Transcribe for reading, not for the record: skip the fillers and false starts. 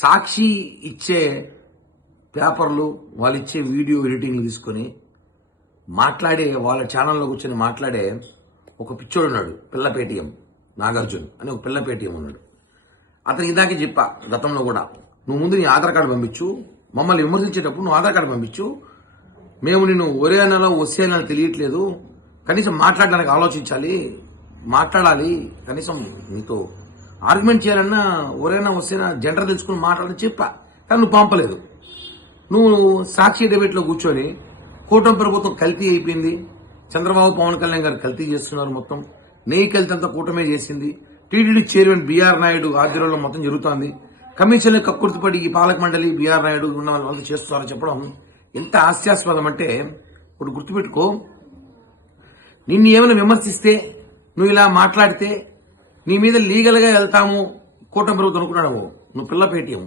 సాక్షి ఇచ్చే పేపర్లు, వాళ్ళు ఇచ్చే వీడియో ఎడిటింగ్లు తీసుకొని మాట్లాడే, వాళ్ళ ఛానల్లో కూర్చొని మాట్లాడే ఒక పిచ్చోడు ఉన్నాడు, పిల్ల పేటీఎం నాగార్జున్ అని ఒక పిల్ల పేటీఎం ఉన్నాడు. అతను ఇందాకే చెప్పా గతంలో కూడా, నువ్వు ముందు నీ ఆధార్ కార్డు పంపించు, మమ్మల్ని విమర్శించేటప్పుడు నువ్వు ఆధార్ కార్డు పంపించు, మేము నిన్ను ఒరే అన్నలో వస్తే అన్నది తెలియట్లేదు, కనీసం మాట్లాడడానికి ఆలోచించాలి, మాట్లాడాలి, కనీసం నీతో ఆర్గ్యుమెంట్ చేయాలన్నా ఎవరైనా వస్తేనా జెండర్ తెలుసుకుని మాట్లాడని చెప్పా. కానీ నువ్వు పంపలేదు. నువ్వు సాక్షి డిబేట్లో కూర్చొని కూటమి ప్రభుత్వం కల్తీ అయిపోయింది, చంద్రబాబు పవన్ కళ్యాణ్ గారు కల్తీ చేస్తున్నారు, మొత్తం నెయ్యి కల్తీ అంతా కూటమే చేసింది, టీటీడీ చైర్మన్ బీఆర్ నాయుడు ఆధ్వర్యంలో మొత్తం జరుగుతోంది, కమిషన్ కక్కుర్తిపడి ఈ పాలక మండలి బీఆర్ నాయుడు ఉన్న వాళ్ళు చేస్తున్నారని చెప్పడం ఎంత హాస్యాస్పదం అంటే, ఇప్పుడు గుర్తుపెట్టుకో, నిన్ను ఏమైనా విమర్శిస్తే, నువ్వు ఇలా మాట్లాడితే నీ మీద లీగల్గా వెళ్తాము కూటమి ప్రభుత్వం అనుకున్నావు. నువ్వు పిల్ల పేటీఎం.